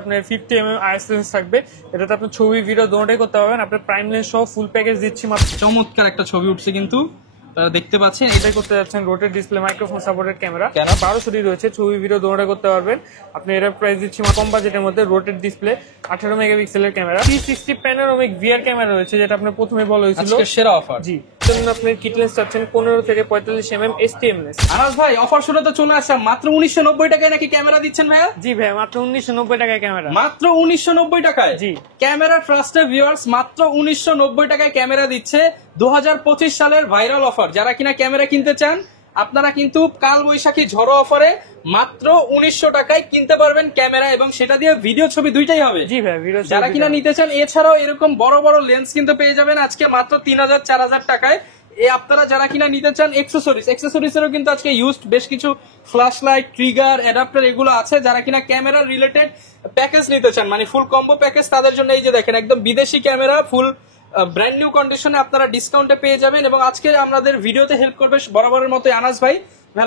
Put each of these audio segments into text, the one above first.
আপনার 50mm is lens থাকবে, এটাতে আপনি ছবি ভিডিও দুটোটাই করতে পারবেন। আপনার প্রাইম লেন্স সহ ফুল প্যাকেজ দিচ্ছি মাত্র। চমৎকার একটা ছবি উঠছে কিন্তু দেখতে পাচ্ছেন, এটাই করতে যাচ্ছেন rotate display microphone supported camera, কেন 1200 রয়েছে, ছবি ভিডিও দুটোটা করতে পারবেন। আপনি এর প্রাইস দিচ্ছি কম বাজেটের মধ্যে। রোটেট ডিসপ্লে 18 মেগাপিক্সেলের ক্যামেরা, 360 প্যানোরামিক ভিআর ক্যামেরা রয়েছে, যেটা আপনি প্রথমে বলা হয়েছিল আজকে সেরা অফার। জি, জন্য আপনি কিট লেন্স চাচ্ছেন 15 থেকে 45mm STM লেন্স। আনাস ভাই অফার শুনে তো চলে আসছে, মাত্র 1990 টাকায় নাকি ক্যামেরা দিচ্ছেন ভাইয়া? জি ভাই, মাত্র 1990 টাকায় ক্যামেরা। মাত্র 1990 টাকায়? জি, ক্যামেরা ট্রাস্টেড ভিউয়ার্স, মাত্র 1990 টাকায় ক্যামেরা দিচ্ছে 2025 সালের ভাইরাল অফার। যারা কিনা ক্যামেরা কিনতে চান আপনারা কিন্তু কাল বৈশাখী ঝড়ো অফারে মাত্র 1900 টাকায় কিনতে পারবেন ক্যামেরা, এবং সেটা দিয়ে ভিডিও ছবি দুইটাই হবে। জি ভাই, ভিডিও যারা কিনা নিতে চান এছাড়াও এরকম বড় বড় লেন্স কিন্তু পেয়ে যাবেন আজকে মাত্র 3000-4000 টাকায়। আপনারা যারা কিনা নিতে চান এক্সেসরিজ এরও কিন্তু আজকে ইউজড বেশ কিছু ফ্ল্যাশ লাইট, ট্রিগার, অ্যাডাপ্টার এগুলো আছে। যারা কিনা ক্যামেরা রিলেটেড প্যাকেজ নিতে চান, মানে ফুল কম্বো প্যাকেজ, তাদের জন্য এই যে দেখেন একদম বিদেশি ক্যামেরা ফুল ব্র্যান্ড নিউ কন্ডিশনে আপনারা ডিসকাউন্টে পেয়ে যাবেন। এবং আজকে আমাদের ভিডিওতে হেল্প করবে বরাবরের মতো আনাস ভাই।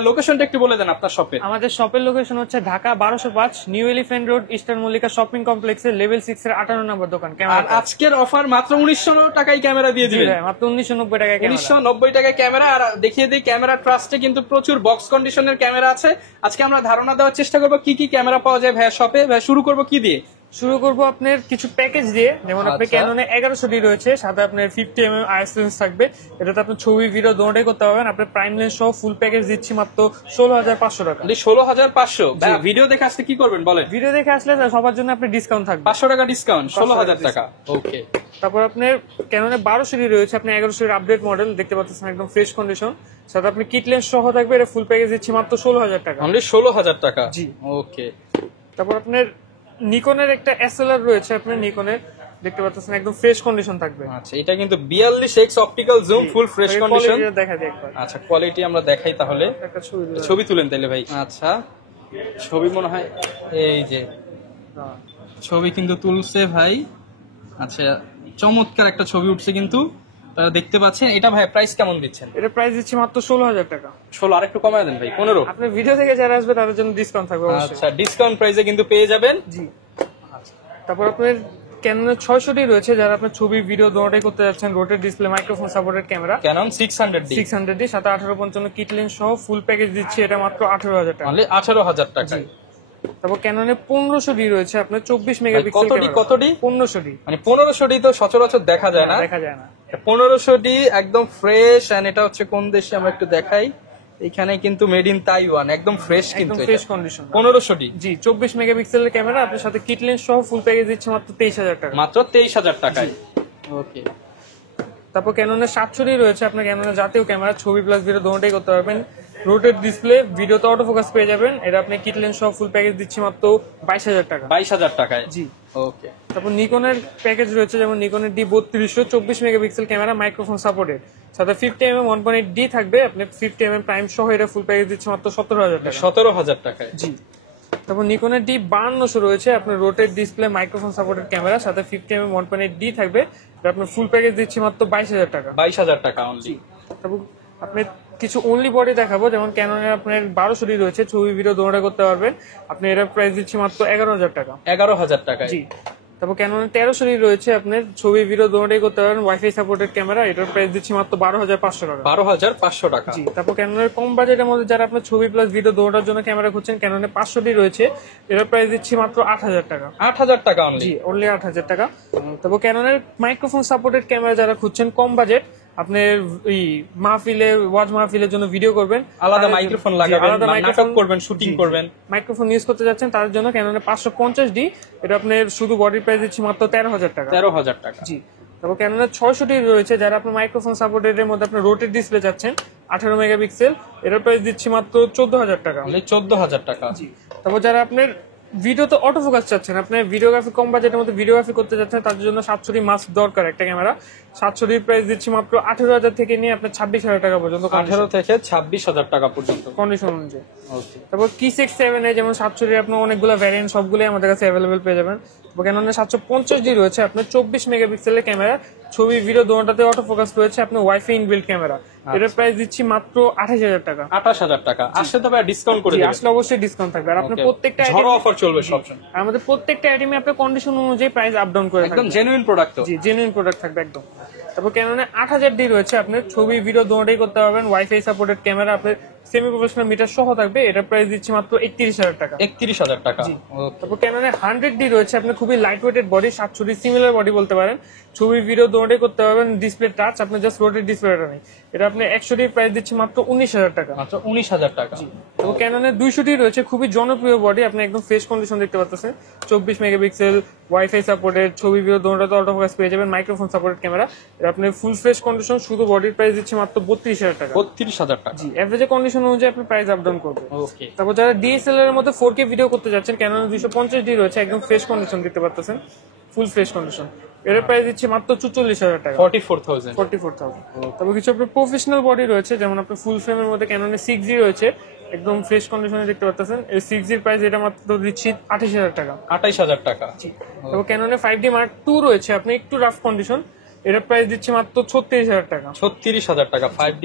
লোকেশনটা একটু বলে দেন আপনার শপের। আমাদের শপের লোকেশন হচ্ছে Dhaka 1205 new elephant road, eastern Mallika shopping কমপ্লেক্সের লেভেল 6 এর 58 নম্বর দোকান। আর আজকের অফার মাত্র 1900 টাকায় ক্যামেরা দিয়ে দিবেন। মাত্র 1990 টাকায় 1990 টাকায় ক্যামেরা। আর দেখিয়ে দিই ক্যামেরা ট্রাস্টে কিন্তু প্রচুর বক্স কন্ডিশনের ক্যামেরা আছে। আজকে আমরা ধারণা দেওয়ার চেষ্টা করবো কি কি ক্যামেরা পাওয়া যায় ভাইয়া শপে। ভাই শুরু করবো কি দিয়ে? শুরু করবো আপনার কিছু প্যাকেজ দিয়ে, যেমন আপনার ক্যাননে 1100 রয়েছে, সাথে আপনার 50mm আইএস লেন্স থাকবে, এটাতে আপনি ছবি ভিডিও দুটোটাই করতে পারবেন। আপনার প্রাইম লেন্স সহ ফুল প্যাকেজ দিচ্ছি মাত্র 16500 টাকা। 16500? ভিডিও দেখে আসলে কি করবেন বলেন? ভিডিও দেখে আসলে সবার জন্য আপনি ডিসকাউন্ট থাকবে, 500 টাকা ডিসকাউন্ট, 16000 টাকা। ওকে। তারপর আপনার ক্যাননে 1200 রয়েছে, আপনি 1100 আপডেট মডেল দেখতে পাচ্ছেন, একদম ফ্রেশ কন্ডিশন, সাথে আপনি কিট লেন্স সহ থাকবে, এটা ফুল প্যাকেজ দিচ্ছি মাত্র 16000 টাকা। অনলি 16000 টাকা? জি। ওকে। তারপর আপনার নিকনের একটা এসএলআর রয়েছে, আপনার নিকনের দেখতে পাচ্ছেন, একদম ফ্রেশ কন্ডিশন থাকবে। আচ্ছা, এটা কিন্তু 42x optical zoom, full fresh condition. দেখা দিই একবার। আচ্ছা, কোয়ালিটি আমরা দেখাই তাহলে। একটা ছবি তুলেন তাহলে ভাই। আচ্ছা, ছবি মনে হয় এই যে ছবি কিন্তু তুলছে ভাই। আচ্ছা, চমৎকার একটা ছবি উঠছে কিন্তু দেখতে পাচ্ছেন। এটা ভাই প্রাইস কেমন দিচ্ছেন? এটা প্রাইস দিচ্ছি মাত্র 16000 টাকা। 16? আর একটু কমায় দেন ভাই, 15? আপনি ভিডিও থেকে যারা আসবে তাদের জন্য ডিসকাউন্ট থাকবে। আচ্ছা, ডিসকাউন্ট প্রাইসে কিন্তু পেয়ে যাবেন। জি। আচ্ছা, তারপর আপনার ক্যানন 600 রয়েছে, যারা আপনার ছবি ভিডিও দুটোটাই করতে যাচ্ছেন, rotate display microphone supported camera, Canon 600D সাথে 1855 কিট লেন্স সহ ফুল প্যাকেজ দিচ্ছি, এটা মাত্র 18000 টাকা। অনলি 18000 টাকা। তারপর ক্যাননে 1500D রয়েছে, আপনার 24 মেগাপিক্সেল ক্যামেরা। কতডি? 1500D। মানে 1500D তো সচরাচর দেখা যায় না। 1500D একদম ফ্রেশ। এন্ড এটা হচ্ছে কোন দেশে আমরা একটু দেখাই, এখানে কিন্তু মেড ইন তাইওয়ান, একদম ফ্রেশ, কিন্তু ফ্রেশ কন্ডিশন। 1500D? জি, 24 মেগাপিক্সেলের ক্যামেরা, আপনার সাথে কিট লেন্স সহ ফুল প্যাকেজ দিচ্ছে মাত্র 23000 টাকা। মাত্র 23000 টাকায়। ওকে। তারপর ক্যাননে 700D রয়েছে, আপনার ক্যাননে জাতীয় ক্যামেরা, ছবি প্লাস ভিডিও দুটোটাই করতে পারবেন। রোটেট ডিসপ্লে, ভিডিওতে অটো ফোকাস পেয়ে যাবেন, এটা আপনি কিট লেন্স সহ ফুল প্যাকেজ দিচ্ছি মাত্র 22000 টাকা। 22000 টাকায়? জি। ওকে। তারপর নিকনের প্যাকেজ রয়েছে, যেমন নিকনের D3200 24 megapixel camera, microphone supported, সাথে 50mm 1.8D থাকবে, আপনি 50mm প্রাইম সহ এটা ফুল প্যাকেজ দিচ্ছে মাত্র 17000 টাকা। 17000 টাকায়? জি। তারপর নিকনের D5200 রয়েছে, আপনার rotate display microphone supported camera, সাথে 50mm 1.8D থাকবে, আপনার ফুল প্যাকেজ দিচ্ছি মাত্র 22000 টাকা। 22000 টাকা অনলি। তারপর আপনি কিছু অনলি বডি দেখাবো, যেমন ক্যাননের আপনার 1200D রয়েছে, ছবি ভিডিও দুটোটা করতে পারবেন, আপনি এর প্রাইস দিচ্ছি মাত্র 11000 টাকা। 11000 টাকা? জি। তারপর ক্যাননের 1300D রয়েছে, আপনার ছবি ভিডিও দুটোটাই করতে পারবেন, ওয়াইফাই সাপোর্টেড ক্যামেরা, এটার প্রাইস দিচ্ছি মাত্র 12500 টাকা। 12500 টাকা? জি। তারপর ক্যাননের কম বাজেটের মধ্যে যারা আপনার ছবি প্লাস ভিডিও দুটোটার জন্য ক্যামেরা খুঁজছেন, ক্যাননের 500D রয়েছে, এটার প্রাইস দিচ্ছি মাত্র 8000 টাকা। 8000 টাকা অনলি? জি, অনলি 8000 টাকা। তারপর ক্যাননের মাইক্রোফোন সাপোর্টেড ক্যামেরা যারা খুঁজছেন কম বাজেট, আপনি মাহফিলে, ওয়াজ মাহফিলের জন্য ভিডিও করবেন, আলাদা মাইক্রোফোন লাগাবেন, নাটক করবেন, শুটিং করবেন, মাইক্রোফোন ইউজ করতে যাচ্ছেন, তার জন্য ক্যাননের 550D, এটা আপনার শুধু বডি প্রাইস দিচ্ছি মাত্র 13000 টাকা। 13000 টাকা? জি। তারপর ক্যাননের 600D রয়েছে, যারা আপনার মাইক্রোফোন সাপোর্টেড এর মধ্যে আপনার রোটেট ডিসপ্লে চাচ্ছেন 18 মেগাপিক্সেল, এটার প্রাইস দিচ্ছি মাত্র 14000 টাকা। 14000 টাকা? জি। তারপর যারা আপনার ভিডিওতে অটো ফোকাস চাচ্ছেন, আপনি ভিডিওগ্রাফি কম বাজেটের মধ্যে ভিডিওগ্রাফি করতে যাচ্ছেন, তার জন্য 700D মাস্ক দরকার একটা ক্যামেরা। 700D প্রাইস দিচ্ছি মাত্র 18000 থেকে নিয়ে আপনার 26000 টাকা পর্যন্ত। 18 থেকে 26000 টাকা পর্যন্ত কন্ডিশন অনুযায়ী। ওকে। তারপর K6 7 এ যেমন 700D আপনার অনেকগুলো ভ্যারিয়েন্ট, সবগুলোই আমাদের কাছে অ্যাভেলেবেল পেয়ে যাবেন। ক্যাননের 750D রয়েছে, আপনার 24 মেগাপিক্সেলের ক্যামেরা, ছবি ভিডিও দুটোটাতে অটো ফোকাস রয়েছে, আপনার ওয়াইফাই ইনবিল্ট ক্যামেরা, এটার প্রাইস দিচ্ছি মাত্র 28,000 টাকা। 28,000 টাকা। আসলে তো ভাই ডিসকাউন্ট করে দিবেন। আসলে অবশ্যই ডিসকাউন্ট থাকবে। আর আপনার প্রত্যেকটা ঝড় অফার চলবে সবসময়। আমাদের প্রত্যেকটা আইটেমে আপনার কন্ডিশন অনুযায়ী প্রাইস আপ ডাউন করে একদম জেনুইন প্রোডাক্ট তো। জি জেনুইন প্রোডাক্ট থাকবে একদম। তারপর ক্যাননে 8000D রয়েছে, আপনার ছবি ভিডিও দুটোই করতে পারবেন। ওয়াইফাই সাপোর্টেড ক্যামেরা, আপনার সেমি প্রফেশনাল মিটার সহ থাকবে। এটার প্রাইস দিচ্ছি মাত্র 31,000 টাকা। 31,000 টাকা। তারপর ক্যাননে 100D রয়েছে, আপনার খুবই light weighted body, 700D similar body বলতে পারেন। ছবি ভিডিও দুটোই করতে পারবেন। ডিসপ্লে টাচ, আপনার জাস্ট রোটেট ডিসপ্লেটা নেই। এটা আপনি 100D প্রাইস দিচ্ছি মাত্র 19,000 টাকা। মাত্র 19,000 টাকা। তো ক্যাননের 200D রয়েছে, খুবই জনপ্রিয় বডি, আপনি একদম ফ্রেশ কন্ডিশন দেখতে পাচ্ছেন। 24 মেগাপিক্সেল, ওয়াইফাই সাপোর্টেড, ছবি ভিডিও দুটোতে অটো ফোকাস পেয়ে যাবেন, মাইক্রোফোন সাপোর্টেড ক্যামেরা। এটা আপনি ফুল ফ্রেশ কন্ডিশন, শুধু বডির প্রাইস দিচ্ছে মাত্র 32,000 টাকা। 32,000 টাকা। জি, এভারেজ কন্ডিশন অনুযায়ী আপনি প্রাইস আপ ডাউন করবেন। ওকে। তারপর যারা ডিএসএলআর এর মধ্যে 4K ভিডিও করতে যাচ্ছেন, ক্যানন 250D রয়েছে, একদম ফ্রেশ কন্ডিশন দেখতে পাচ্ছেন, ফুল ফ্রেশ কন্ডিশন। এর প্রাইস দিচ্ছে মাত্র 44,000 টাকা। 44,000। তারপর কিছু আপনার প্রফেশনাল বডি রয়েছে, যেমন আপনার ফুল ফ্রেমের মধ্যে ক্যাননের 6G রয়েছে, একদম ফ্রেশ কন্ডিশনে দেখতে পাচ্ছেন। এই 6G প্রাইস এটা মাত্র দিচ্ছি 28,000 টাকা। 28,000 টাকা। তারপর ক্যাননের 5D Mark II রয়েছে, আপনি একটু রাফ কন্ডিশন, এর প্রাইস দিচ্ছে মাত্র 36,000 টাকা। 36,000 টাকা। 5D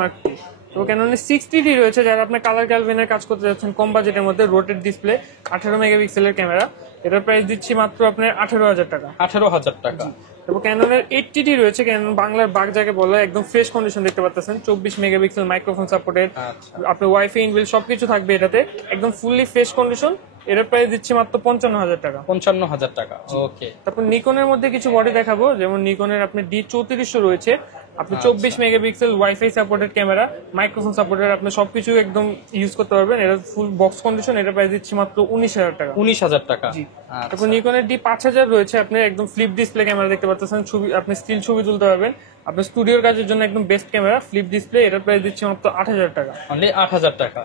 Mark II। তো ক্যাননের 60D রয়েছে, যারা আপনার কালার ক্যালভিনের কাজ করতে যাচ্ছেন, কম বাজেটের মধ্যে, রোটেট ডিসপ্লে, 18 মেগাপিক্সেলের ক্যামেরা। এটার প্রাইস দিচ্ছি মাত্র আপনার 18,000 টাকা। 18,000 টাকা। তারপর ক্যাননের 80D রয়েছে, ক্যানন বাংলার বাগ জায়গায় বলে, একদম ফ্রেশ কন্ডিশন দেখতে পাচ্ছেন। 24 মেগাপিক্সেল, মাইক্রোফোন সাপোর্টেড, আপনার ওয়াইফাই ইনবিল সবকিছু থাকবে এটাতে, একদম ফুললি ফ্রেশ কন্ডিশন। এর প্রাইস দিচ্ছি মাত্র 55,000 টাকা। 55,000 টাকা। ওকে। তারপর নিকনের মধ্যে কিছু বডি দেখাবো, যেমন নিকনের আপনি D3400 রয়েছে, আপনি 24 megapixel, wifi supported camera, microphone supported, আপনি সবকিছু একদম ইউজ করতে পারবেন। এটা ফুল বক্স কন্ডিশন, এটা প্রাইস দিচ্ছি মাত্র 19,000 টাকা। 19,000 টাকা। তারপর নিকনের D5000 রয়েছে, আপনি একদম ফ্লিপ ডিসপ্লে ক্যামেরা দেখতে পাচ্ছেন, ছবি আপনি স্টিল ছবি তুলতে পারবেন, আপনার স্টুডিওর কাজের জন্য একদম বেস্ট ক্যামেরা, ফ্লিপ ডিসপ্লে। এটার প্রাইস দিচ্ছি মাত্র 8,000 টাকা। অনলি 8,000 টাকা।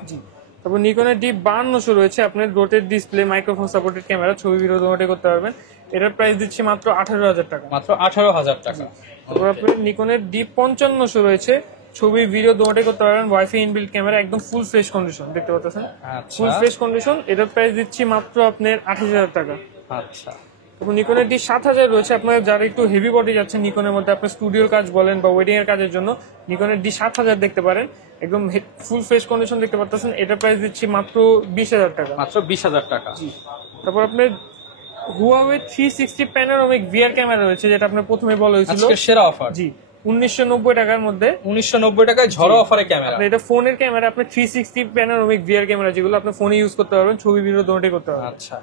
তারপর নিকনের D5200 রয়েছে, আপনার rotate display, microphone supported camera, ছবি ভিডিও দুটোই করতে পারবেন। এটার প্রাইস দিচ্ছি মাত্র 18,000 টাকা। মাত্র 18,000 টাকা। তারপর আপনার নিকনের D5500 রয়েছে, ছবি ভিডিও দুটোই করতে পারবেন, ওয়াইফাই ইনবিল্ট ক্যামেরা, একদম ফুল ফ্রেশ কন্ডিশন দেখতে পাচ্ছেন, ফুল ফ্রেশ কন্ডিশন। এটার প্রাইস দিচ্ছি মাত্র আপনার 28,000 টাকা। আচ্ছা। তারপর নিকনের D7000 রয়েছে, আপনার যারা একটু হেভি বডি যাচ্ছেন নিকনের মধ্যে, আপনার স্টুডিওর কাজ বলেন বা ওয়েডিং এর কাজের জন্য, নিকনের D7000 দেখতে পারেন, একদম ফুল ফ্রেশ কন্ডিশন দেখতে পাচ্ছেন। এটার প্রাইস দিচ্ছি মাত্র 20,000 টাকা। মাত্র 20,000 টাকা। তারপর আপনার হুয়াওয়ে 360 প্যানোরামিক ভিআর ক্যামেরা রয়েছে, যেটা আপনার প্রথমে বলা হয়েছিল আজকে সেরা অফার। জি, 1990 টাকার মধ্যে, 1990 টাকায় ঝড়ো অফারে ক্যামেরা। এটা ফোনের ক্যামেরা, আপনার 360 প্যানোরামিক ভিআর ক্যামেরা, যেগুলো আপনি ফোনে ইউজ করতে পারবেন, ছবি ভিডিও দুটোই করতে পারবেন। আচ্ছা।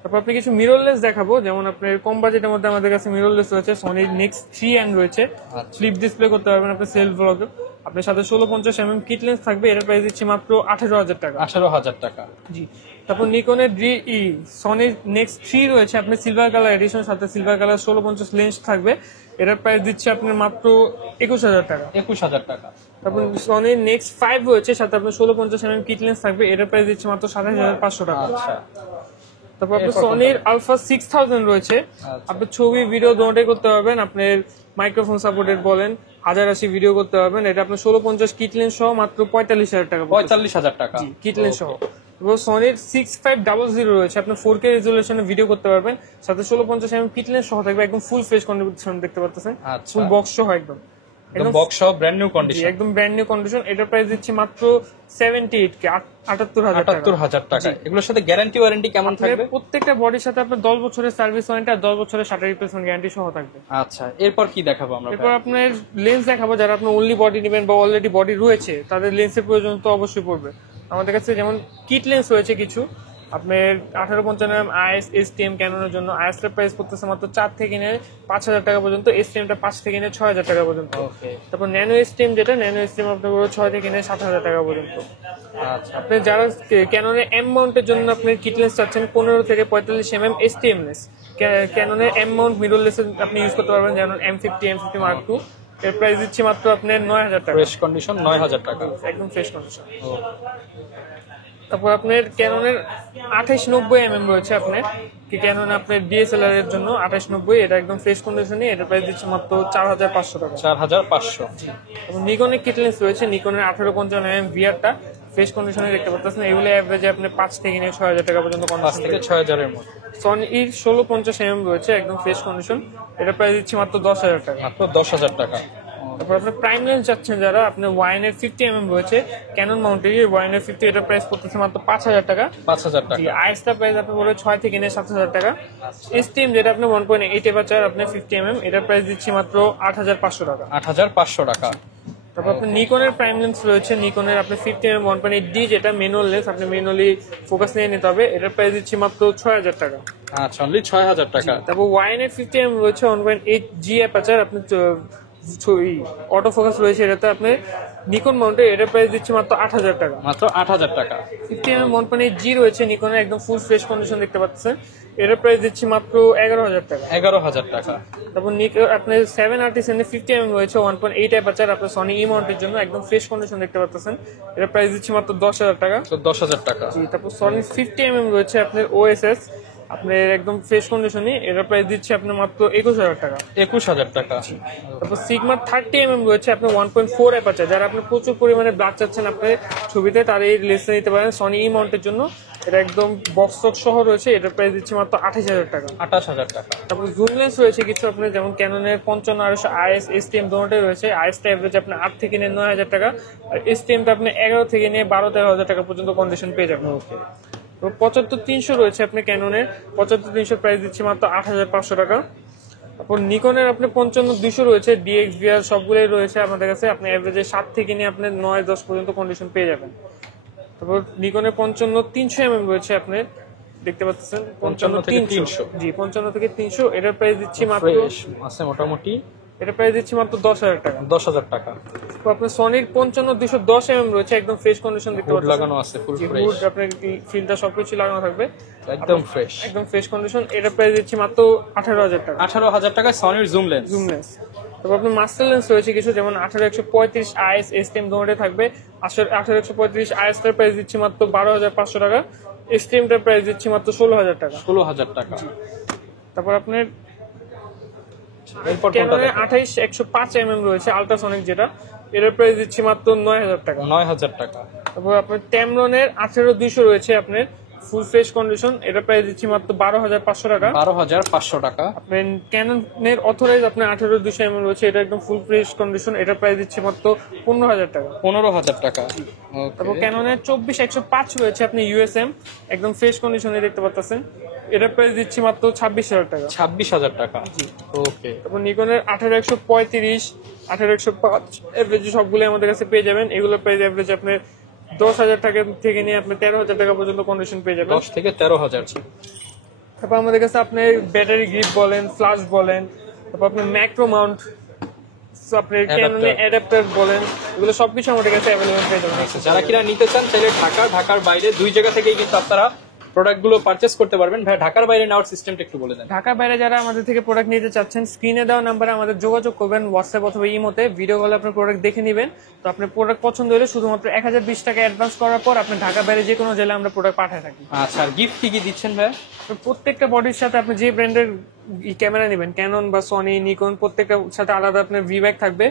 তারপর আপনি কিছু মিররলেস দেখাবো, যেমন আপনার কম বাজেটের মধ্যে আমাদের কাছে মিররলেস রয়েছে, সনি নেক্সট 3N রয়েছে, ফ্লিপ ডিসপ্লে করতে পারবেন আপনি, সেলফ ব্লগ, আপনার সাথে 1650mm কিট লেন্স থাকবে। এর প্রাইস দিচ্ছি মাত্র 18,000 টাকা। 18,000 টাকা। জি। তারপর নিকনের সনি নেক্সট 3 রয়েছে, আপনি সিলভার কালার এডিশন, সাথে সিলভার কালার 1650 লেন্স থাকবে। এটার প্রাইস দিচ্ছে আপনার মাত্র 21,000 টাকা। 21,000 টাকা। তারপর সনি নেক্সট 5 রয়েছে, সাথে আপনার 1650mm কিট লেন্স থাকবে। এটার প্রাইস দিচ্ছে মাত্র 27,500 টাকা। আচ্ছা। তারপর আপনার সনির আলফা 6000 রয়েছে, আপনি ছবি ভিডিও দুটোই করতে পারবেন, আপনার মাইক্রোফোন সাপোর্টেড বলেন, 1080 ভিডিও করতে পারবেন। এটা আপনার 1650 কিট লেন্স সহ মাত্র 45,000 টাকা। 45,000 টাকা কিট লেন্স সহ। তারপর সনির 6500 রয়েছে, আপনি 4K রেজুলেশনে ভিডিও করতে পারবেন, সাথে 1650mm কিট লেন্স সহ থাকবে, একদম ফুল ফ্রেশ কন্ডিশন দেখতে পাচ্ছেন, ফুল বক্স সহ, একদম বক্স সহ ব্র্যান্ড নিউ কন্ডিশন, একদম ব্র্যান্ড নিউ কন্ডিশন। এটার প্রাইস দিচ্ছি মাত্র 78K, 78,000 টাকা। এগুলোর সাথে গ্যারান্টি ওয়ারেন্টি কেমন থাকবে? প্রত্যেকটা বডির সাথে আপনার 10 বছরের সার্ভিস ওয়ারেন্টি আর 10 বছরের শাটার রিপ্লেসমেন্ট গ্যারান্টি সহ থাকবে। আচ্ছা, এরপর কি দেখাবো আমরা? এরপর আপনার লেন্স দেখাবো, যারা আপনার অনলি বডি নেবেন বা অলরেডি বডি রয়েছে, তাদের লেন্সের প্রয়োজন তো অবশ্যই পড়বে। আমাদের কাছে যেমন কিট লেন্স রয়েছে কিছু, আপনার 1855mm IS STM ক্যাননের জন্য IS-টার প্রাইস করতেছে মাত্র 4 থেকে নিয়ে 5,000 টাকা পর্যন্ত, STM-টা 5 থেকে নিয়ে 6,000 টাকা পর্যন্ত। তারপর ন্যানো STM, যেটা ন্যানো STM আপনার 6 থেকে নিয়ে 7,000 টাকা পর্যন্ত। আচ্ছা, আপনি যারা ক্যাননের M মাউন্টের জন্য আপনার কিট লেন্স চাচ্ছেন 15 থেকে 45mm STM লেন্স, ক্যাননের M মাউন্ট মিরর লেন্স আপনি ইউজ করতে পারবেন, যেমন M50 Mark II। এর প্রাইস দিচ্ছি মাত্র আপনার 9,000 টাকা। ফ্রেশ কন্ডিশন 9,000 টাকা, একদম ফ্রেশ কন্ডিশন। তারপর আপনার ক্যাননের 2890mm রয়েছে, আপনার ক্যানন আপনার DSLR এর জন্য 2890, এটা একদম ফ্রেশ কন্ডিশনে, এটা প্রাইস দিচ্ছে মাত্র 4,500 টাকা। 4,500। এবং নিকনের কিট লেন্স রয়েছে, নিকনের 1855mm VR-টা ফ্রেশ কন্ডিশনে দেখতে পাচ্ছেন, এগুলো এভারেজে আপনি 5 থেকে নিয়ে 6,000 টাকা পর্যন্ত, 5 থেকে 6,000 এর মধ্যে। সনির 1650mm রয়েছে, একদম ফ্রেশ কন্ডিশন, এটা প্রাইস দিচ্ছি মাত্র 10,000 টাকা। মাত্র 10,000 টাকা। তারপর আপনি প্রাইম লেন্স যাচ্ছেন যারা, আপনার ওয়াইন এর 50mm রয়েছে ক্যানন মাউন্টেড ওয়াইন এর 50, এটা প্রাইস পড়তেছে মাত্র 5000 টাকা। 5000 টাকা। আইএসটা প্রাইস আপনি বলে 6 থেকে নিয়ে 7000 টাকা। এসটিএম যেটা আপনি 1.8 এপারচার আপনি 50mm, এটা প্রাইস দিচ্ছি মাত্র 8500 টাকা। 8500 টাকা। তারপর আপনার নিকনের প্রাইম লেন্স রয়েছে, নিকনের আপনি 50mm 1.8D যেটা ম্যানুয়াল লেন্স, আপনি ম্যানুয়ালি ফোকাস নিয়ে নিতে হবে, এটার প্রাইস দিচ্ছি মাত্র 6000 টাকা। আচ্ছা, অনলি 6000 টাকা। তারপর ওয়াইন এর 50mm রয়েছে 1.8G অ্যাপারচার, আপনি অটো ফোকাস রয়েছে এটাতে আপনি নিকন মাউন্টে, এটার প্রাইস দিচ্ছি মাত্র 8000 টাকা। মাত্র 8000 টাকা। 50mm 1.8G রয়েছে নিকনের, একদম ফুল ফ্রেশ কন্ডিশন দেখতে পাচ্ছেন, এটার প্রাইস দিচ্ছি মাত্র 11000 টাকা। 11000 টাকা। তারপর আপনার 7RT এর 50mm রয়েছে 1.8 অ্যাপারচার, আপনার সনি ই মাউন্টের জন্য একদম ফ্রেশ কন্ডিশন দেখতে পাচ্ছেন, এটার প্রাইস দিচ্ছি মাত্র 10000 টাকা। তো 10000 টাকা। তারপর সনি 50mm রয়েছে আপনার OSS, আপনার একদম ফ্রেশ কন্ডিশনে, এটার প্রাইস দিচ্ছি আপনার মাত্র 21000 টাকা। 21000 টাকা। তারপর সিগমা 30mm রয়েছে আপনার 1.4 অ্যাপারচার, যারা আপনি প্রচুর পরিমাণে ব্লাড চাচ্ছেন আপনার ছবিতে, তার এই লেন্সটা নিতে পারেন সনি ই মাউন্টের জন্য, এটা একদম বক্স সহ রয়েছে, এটার প্রাইস দিচ্ছি মাত্র 28000 টাকা। 28000 টাকা। তারপর জুম লেন্স রয়েছে কিছু আপনার, যেমন ক্যাননের 55 IS STM দুটোটাই রয়েছে। আইএসটা এভারেজ আপনি 8 থেকে নিয়ে 9000 টাকা, আর STMটা আপনি 11 থেকে নিয়ে 12-13 টাকা পর্যন্ত কন্ডিশন পেয়ে যাবেন। ওকে। তো 75300 রয়েছে আপনি ক্যাননের, 75300 প্রাইস দিচ্ছি মাত্র 8500 টাকা। তারপর নিকনের আপনি 55200 রয়েছে, DX VR সবগুলোই রয়েছে আমাদের কাছে, আপনি এভারেজে 7 থেকে নিয়ে আপনি 9-10 পর্যন্ত কন্ডিশন পেয়ে যাবেন। তারপর নিকনের 55300mm রয়েছে আপনার, দেখতে পাচ্ছেন 55300। জি 55 থেকে 300, এটার প্রাইস দিচ্ছি মাত্র আছে মোটামুটি, এটা প্রাইস দিচ্ছি মাত্র 10000 টাকা। 10000 টাকা। তো আপনার সনির 55210mm রয়েছে, একদম ফ্রেশ কন্ডিশন দেখতে পাচ্ছেন, লাগানো আছে ফুল ফ্রেশ, হুড আপনার ফিল্টার সবকিছু লাগানো থাকবে, একদম ফ্রেশ, একদম ফ্রেশ কন্ডিশন, এটা প্রাইস দিচ্ছি মাত্র 18000 টাকা। 18000 টাকা সনির জুম লেন্স। Zoom lens. তারপর আপনার মাস্টার লেন্স রয়েছে কিছু, যেমন 18135 IS STM দুটোই থাকবে। 18135 IS এর প্রাইস দিচ্ছি মাত্র 12500 টাকা, STM টার প্রাইস দিচ্ছি মাত্র 16000 টাকা। 16000 টাকা। তারপর আপনার এরপর ক্যাননের 28105mm রয়েছে আল্ট্রাসনিক, যেটা এটার প্রাইস দিচ্ছি মাত্র 9000 টাকা। 9000 টাকা। তারপর আপনার ট্যামরনের 18200 রয়েছে আপনার ফুল ফ্রেশ কন্ডিশন, এটা প্রাইস দিচ্ছি মাত্র 12500 টাকা। 12500 টাকা। আপনার ক্যাননের অথরাইজ আপনার 18200mm রয়েছে, এটা একদম ফুল ফ্রেশ কন্ডিশন, এটা প্রাইস দিচ্ছি মাত্র 15000 টাকা। 15000 টাকা। তারপর ক্যাননের 24105 রয়েছে আপনি USM, একদম ফ্রেশ কন্ডিশনে দেখতে পাচ্ছেন, এটা প্রাইস দিচ্ছি মাত্র 26000 টাকা। 26000 টাকা। জি ওকে। তারপর নিকনের 18135 18105 এভারেজ সবগুলো আমাদের কাছে পেয়ে যাবেন, এগুলো প্রাইস এভারেজ আপনি 10000 টাকা থেকে নিয়ে আপনি 13000 টাকা পর্যন্ত কন্ডিশন পেয়ে যাবেন। 10 থেকে 13000। তারপর আমাদের কাছে আপনি ব্যাটারি গ্রিপ বলেন, ফ্ল্যাশ বলেন, তারপর আপনি ম্যাক্রো মাউন্ট, আপনার ক্যাননের অ্যাডাপ্টার বলেন, এগুলো সবকিছু আমাদের কাছে অ্যাভেলেবল পেয়ে যাবেন। যারা কিনা নিতে চান চাইলে ঢাকার বাইরে দুই জায়গা থেকেই কিন্তু আপনারা প্রোডাক্ট গুলো পারচেস করতে পারবেন। ভাই ঢাকার বাইরে নেওয়ার সিস্টেমটা একটু বলে দেন। ঢাকার বাইরে যারা আমাদের থেকে প্রোডাক্ট নিতে চাচ্ছেন, স্ক্রিনে দেওয়া নাম্বারে আমাদের যোগাযোগ করবেন, হোয়াটসঅ্যাপ অথবা ইমোতে, ভিডিও কলে আপনার প্রোডাক্ট দেখে নেবেন। তো আপনার প্রোডাক্ট পছন্দ হলে শুধুমাত্র 1020 টাকা অ্যাডভান্স করার পর আপনি ঢাকার বাইরে যে কোনো জেলায় আমরা প্রোডাক্ট পাঠিয়ে থাকি। আচ্ছা, আর গিফট কি কি দিচ্ছেন ভাই? তো প্রত্যেকটা বডির সাথে আপনি যে ব্র্যান্ডের ক্যামেরা নেবেন, ক্যানন বা সনি, নিকন, প্রত্যেকটার সাথে আলাদা আপনার ভি ব্যাগ থাকবে,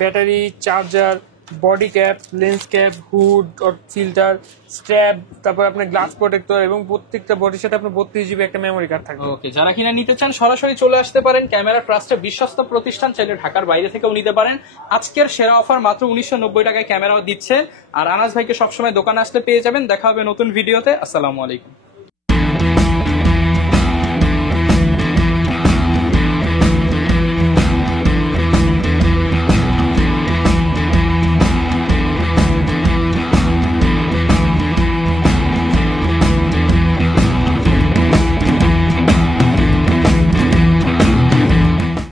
battery, charger, body cap, lens cap, hood filter, strap, তারপর আপনার গ্লাস প্রোটেক্টর, এবং প্রত্যেকটা বডির সাথে আপনার 32GB একটা মেমোরি কার্ড থাকবে। ওকে, যারা কিনা নিতে চান সরাসরি চলে আসতে পারেন। ক্যামেরা ট্রাস্টের বিশ্বস্ত প্রতিষ্ঠান, চাইলে ঢাকার বাইরে থেকেও নিতে পারেন। আজকের সেরা অফার মাত্র 1990 টাকায় ক্যামেরাও দিচ্ছে। আর আনাস ভাইকে সবসময় দোকানে আসলে পেয়ে যাবেন। দেখা হবে নতুন ভিডিওতে। আসসালামু আলাইকুম।